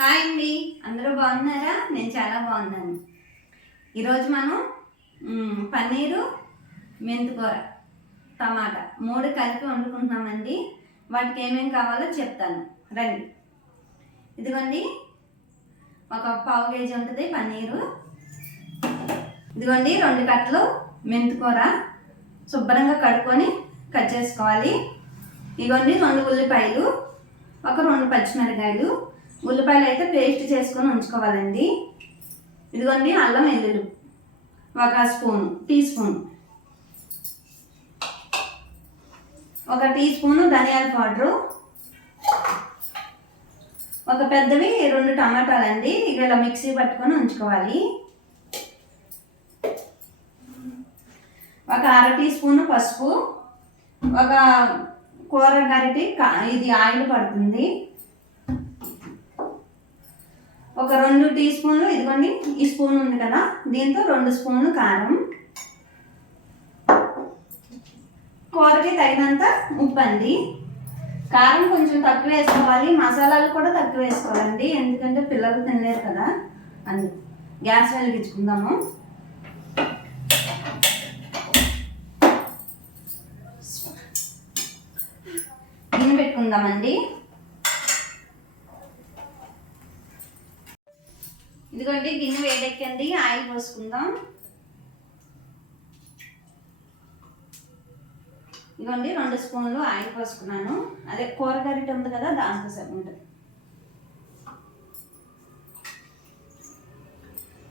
Hi అండి. అందరూ బాగున్నారా? నేను చాలా బాగున్నాను. ఈరోజు మనం పన్నీరు మెంతికూర టమాటా మూడు కలిపి వండుకుంటున్నామండి. వాటికి ఏమేమి కావాలో చెప్తాను. రండి. ఇదిగోండి. ఒక పావు కేజీ ఉంటుంది పన్నీరు. ఇదిగోండి రెండు కట్టలు మెంతికూర. శుభ్రంగా కడుక్కొని కట్ చేసుకోవాలి. ఇదిగోండి రెండు ఉల్లిపాయలు ఒక రెండు పచ్చిమిరకాయలు ఉల్లిపాయలు అయితే పేస్ట్ చేసుకొని ఉంచుకోవాలండి. ఇదిగోండి అల్లం వెల్లుల్లి ఒక స్పూన్ టీ స్పూన్. ఒక టీ స్పూను ధనియాల పౌడరు. ఒక పెద్దవి రెండు టమాటాలండి. ఇక ఇలా మిక్సీ పట్టుకొని ఉంచుకోవాలి. ఒక అర టీ స్పూన్ పసుపు. ఒక కూర గరిటి కా- ఇది ఆయిల్ పడుతుంది. ఒక రెండు టీ స్పూన్లు ఇదిగోండి ఈ స్పూన్ ఉంది కదా దీంతో రెండు స్పూన్లు కారం. కూరకి తగినంత ఉప్పు అండి. కారం కొంచెం తక్కువ వేసుకోవాలి మసాలాలు కూడా తక్కువ వేసుకోవాలండి ఎందుకంటే పిల్లలు తినలేరు కదా. అందు గ్యాస్ వెలిగించుకుందాము. గిన్నె పెట్టుకుందామండి. ఇదిగోండి గిన్నె వేడెక్కండి ఆయిల్ పోసుకుందాం. ఇదిగోండి రెండు స్పూన్లు ఆయిల్ పోసుకున్నాను. అదే కూర గరిట ఉంది కదా దాంతో సగం ఉంటుంది.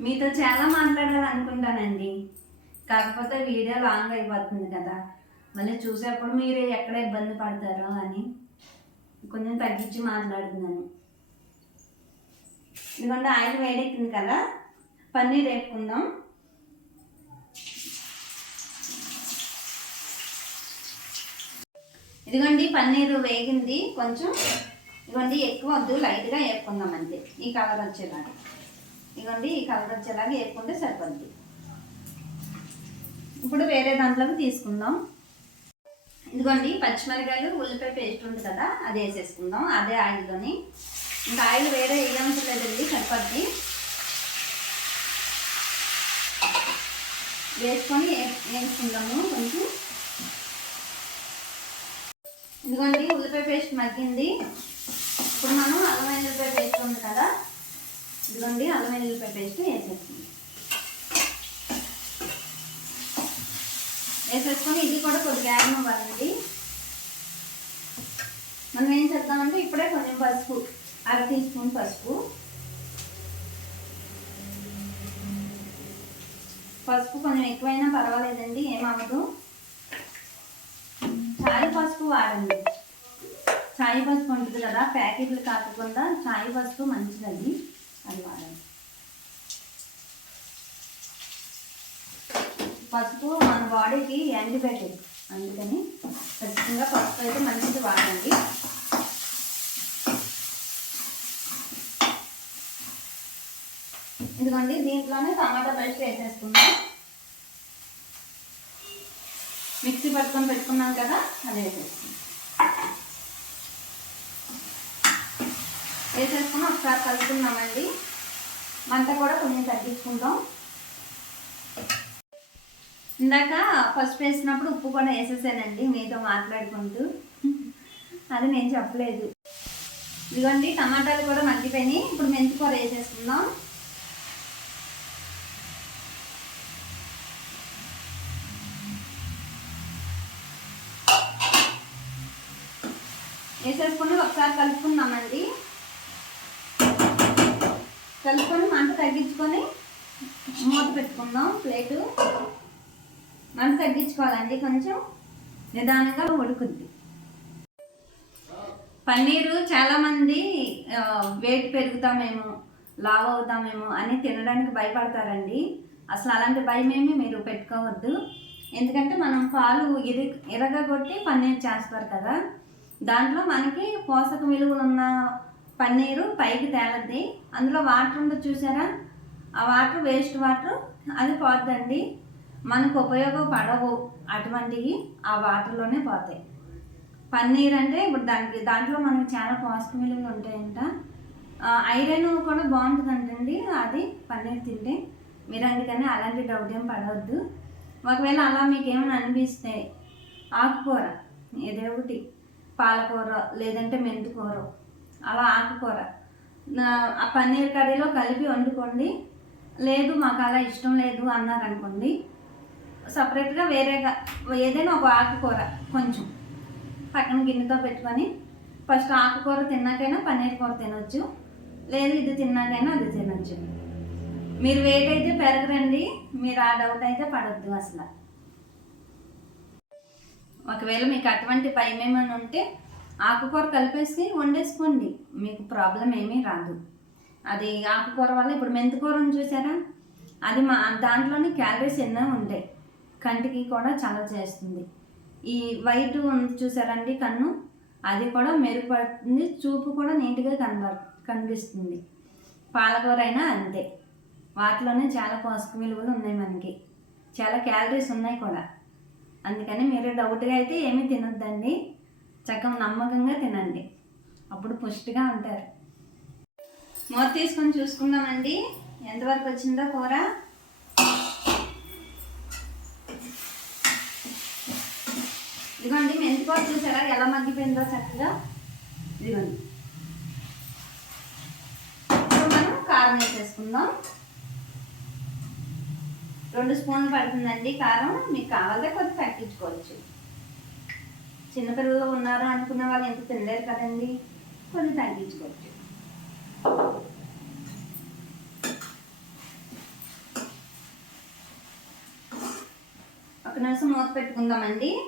మీతో చాలా మాట్లాడాలనుకుంటానండి. కాకపోతే వీడియో లాంగ్ అయిపోతుంది కదా. మళ్ళీ చూసేప్పుడు మీరు ఎక్కడ ఇబ్బంది పడతారో అని కొంచెం తగ్గించి మాట్లాడుతున్నాను. ఇదిగోండి ఆయిల్ వేడెక్కింది కదా. పన్నీర్ వేపుకుందాం. ఇదిగోండి పన్నీర్ వేగింది కొంచెం. ఇదిగోండి ఎక్కువ వద్దు లైట్గా వేపుకుందాం అంతే. ఈ కలర్ వచ్చేలాగా. ఇదిగోండి ఈ కలర్ వచ్చేలాగా వేపుకుంటే సరిపోద్ది. ఇప్పుడు వేరే దాంట్లోకి తీసుకుందాం. ఇదిగోండి పచ్చిమిరకాయలు ఉల్లిపాయ పేస్ట్ ఉంది కదా అది వేసేసుకుందాం. అదే ఆయిల్లోని. ఇంకా ఆయిల్ వేరే వేయవసలేదండి సరిపోద్ది. వేసుకొని వేసుకుందాము కొంచెం. ఇదిగోండి ఉల్లిపాయ పేస్ట్ మగ్గింది. ఇప్పుడు మనం అల్లం వెల్లుల్లిపాయ పేస్ట్ ఉంది కదా. ఇదిగోండి అల్లం వెల్లుల్లిపాయ పేస్ట్ వేసేస్తుంది వేసేసుకొని ఇది కూడా కొద్దిగా యాడ్ అవ్వాలండి. మనం ఏం చేద్దామంటే ఇప్పుడే కొంచెం పసుపు అర టీ స్పూన్ పసుపు. పసుపు కొంచెం ఎక్కువైనా పర్వాలేదండి ఏమవ్వదు చాయ్ పసుపు వాడండి. చాయ్ పసుపు ఉంటుంది కదా ప్యాకెట్లు కాకుండా చాయ్ పసుపు మంచిదండి అది వాడండి. పసుపు మన బాడీకి యాంటీబయాటిక్ అందుకని ఖచ్చితంగా పసుపు అయితే మంచిది వాడండి. ఇదిగోండి దీంట్లోనే టమాటా పేస్ట్ వేసేసుకుందాం. మిక్సీ పట్టుకొని పెట్టుకున్నాం కదా అది వేసేసుకుందాం. వేసేసుకుని ఒకసారి కలుపుకుందామండి. మంట కూడా కొంచెం తగ్గించుకుందాం. ఇందాక ఫస్ట్ వేసినప్పుడు ఉప్పు కూడా వేసేసానండి మీతో మాట్లాడుకుంటూ. అది నేను చెప్పలేదు. ఇదిగోండి టమాటాలు కూడా మగ్గిపోయినాయి. ఇప్పుడు మెంతి కూర వేసేసుకుందాం. వేసేసుకుని ఒకసారి కలుపుకుందామండి. కలుపుకొని మంట తగ్గించుకొని మూత పెట్టుకుందాం ప్లేటు. మంట తగ్గించుకోవాలండి కొంచెం. నిదానంగా ఉడుకుద్ది పన్నీరు చాలామంది వెయిట్ పెరుగుతామేమో లావ్ అవుతామేమో అని తినడానికి భయపడతారండి. అసలు అలాంటి భయమేమి మీరు పెట్టుకోవద్దు. ఎందుకంటే మనం పాలు ఇరి ఇరగగొట్టి పన్నీర్ చేస్తారు కదా. దాంట్లో మనకి పోషక విలువలు ఉన్న పన్నీరు పైకి తేలద్ది. అందులో వాటర్ ఉండదు చూసారా? ఆ వాటర్ వేస్ట్ వాటర్ అది పోద్దండి. మనకు ఉపయోగపడవు అటువంటివి ఆ వాటర్లోనే పోతాయి. పన్నీర్ అంటే ఇప్పుడు దానికి దాంట్లో మనకి చాలా పోషక విలువలు ఉంటాయంట. ఐరన్ కూడా బాగుంటుందంటండి. అది పన్నీర్ తింటే. మీరు అందుకని అలాంటి డౌట్ ఏం పడవద్దు. ఒకవేళ అలా మీకు ఏమైనా అనిపిస్తే ఆకుకూర ఏదో ఒకటి. పాలకూర లేదంటే మెంతికూర. అలా ఆకుకూర. ఆ పన్నీర్ కర్రీలో కలిపి వండుకోండి. లేదు మాకు అలా ఇష్టం లేదు అన్నారనుకోండి సపరేట్గా వేరేగా ఏదైనా ఒక ఆకుకూర కొంచెం పక్కన గిన్నెతో పెట్టుకొని ఫస్ట్ ఆకుకూర తిన్నాకైనా పన్నీర్ కూర తినొచ్చు. లేదు ఇది తిన్నాకైనా అది తినొచ్చు. మీరు వెయిట్ అయితే పెరగరండి. మీరు ఆ డౌట్ అయితే పడవద్దు అసలు. ఒకవేళ మీకు అటువంటి భయం ఏమైనా ఉంటే ఆకుకూర కలిపేసి వండేసుకోండి. మీకు ప్రాబ్లం ఏమీ రాదు. అది ఆకుకూర వల్ల ఇప్పుడు మెంతికూరను చూసారా? అది మా దాంట్లోనే క్యాలరీస్ ఎన్నో ఉంటాయి. కంటికి కూడా చాలా చేస్తుంది. ఈ వైట్ చూసారండి కన్ను? అది కూడా మెరుగుపడుతుంది చూపు కూడా నీట్గా కనబ కనిపిస్తుంది. పాలకూర అయినా అంతే. వాటిలోనే చాలా పోషక విలువలు ఉన్నాయి మనకి. చాలా క్యాలరీస్ ఉన్నాయి కూడా. అందుకని మీరు డౌట్గా అయితే ఏమీ తినొద్దండి. చక్కగా నమ్మకంగా తినండి. అప్పుడు పుష్టిగా ఉంటారు. మూత తీసుకొని చూసుకుందామండి. ఎంతవరకు వచ్చిందో కూర? ఇదిగోండి మెంతికూర చూసారా? ఎలా మగ్గిపోయిందో చక్కగా. ఇదిగోండి. ఇప్పుడు మనం కారం వేసేసుకుందాం. రెండు స్పూన్లు పడుతుందండి. కారం మీకు కావాలంటే కొద్ది తగ్గించుకోవచ్చు. చిన్నపిల్లలు ఉన్నారు అనుకున్న వాళ్ళు ఎంత తినలేరు కదండి. కొద్ది తగ్గించుకోవచ్చు. ఒక నిమిషం మూత పెట్టుకుందామండి.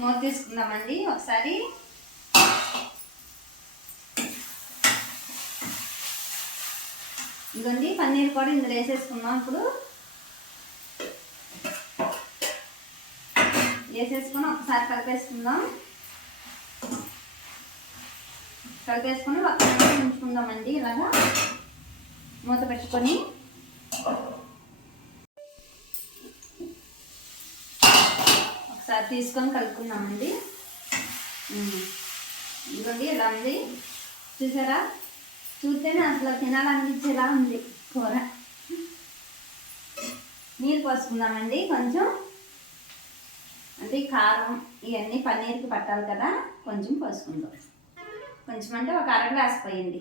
మూత తీసుకుందామండి. ఒకసారి ఇదిగోండి పన్నీర్ కూడా ఇందులో వేసేసుకుందాం. ఇప్పుడు వేసేసుకొని ఒకసారి కలిపేసుకుందాం. కలిపేసుకొని ఒక ఉంచుకుందామండి ఇలాగా మూత పెట్టుకొని. ఒకసారి తీసుకొని కలుపుకుందామండి. ఉమ్. ఇదిగోండి ఇలా ఉంది? చూసారా? చూస్తేనే అసలు తినాలనిపించేలా ఉంది కూర. నీరు పోసుకుందామండి కొంచెం. అంటే కారం ఇవన్నీ పన్నీర్కి పట్టాలి కదా కొంచెం పోసుకుందాం. కొంచెం అంటే ఒక అర గ్లాస్ పోయండి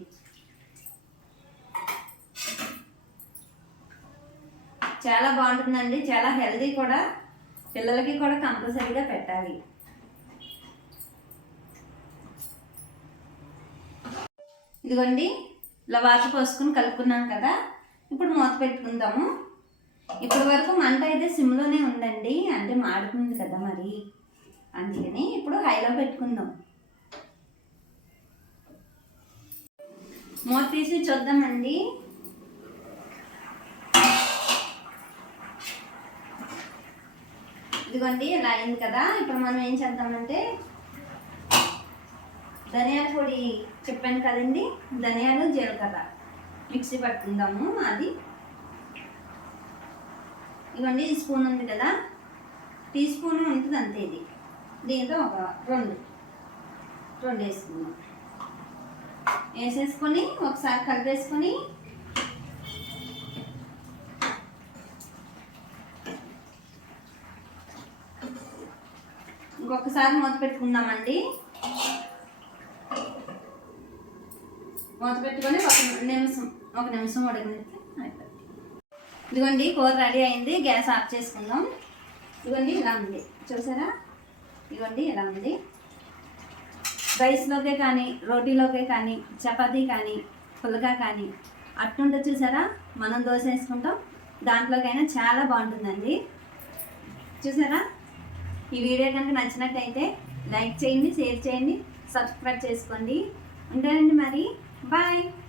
చాలా బాగుంటుందండి చాలా హెల్దీ కూడా. పిల్లలకి కూడా కంపల్సరీగా పెట్టాలి. ఇదిగోండి ఇలా వాటర్ పోసుకొని కలుపుకున్నాం కదా ఇప్పుడు మూత పెట్టుకుందాము. ఇప్పటి వరకు మంట అయితే సిమ్లోనే ఉందండి అంటే మాడుతుంది కదా మరి. అందుకని ఇప్పుడు హైలో పెట్టుకుందాం. మూత తీసి చూద్దామండి. ఇదిగోండి ఇలా అయింది కదా. ఇప్పుడు మనం ఏం చేద్దామంటే ధనియాల పొడి చెప్పాను కదండి. ధనియాలు జీలకర్ర. మిక్సీ పట్టుకుందాము అది ఇవన్నీ ఈ స్పూన్ ఉంది కదా. టీ స్పూన్ ఉంటుంది అంతే ఇది. దీంతో ఒక రెండు రెండు వేసుకుందాం. వేసేసుకొని ఒకసారి కలిపేసుకొని ఇంకొకసారి మూత పెట్టుకుందామండి. మూత పెట్టుకొని ఒక నిమిషం ఒక నిమిషం ఉడకనైతే అయిపోతుంది. ఇదిగోండి కూర రెడీ అయింది గ్యాస్ ఆఫ్ చేసుకుందాం. ఇదిగోండి ఇలా ఉంది. చూసారా? ఇదిగోండి ఇలా ఉంది. రైస్లోకే కానీ రోటీలోకే కానీ చపాతీ కానీ పుల్లగా కానీ అట్టుంటే చూసారా? మనం దోశ వేసుకుంటాం. దాంట్లోకైనా చాలా బాగుంటుందండి. చూసారా? ఈ వీడియో కనుక నచ్చినట్టయితే లైక్ చేయండి షేర్ చేయండి సబ్స్క్రైబ్ చేసుకోండి. ఉంటానండి మరి. Bye!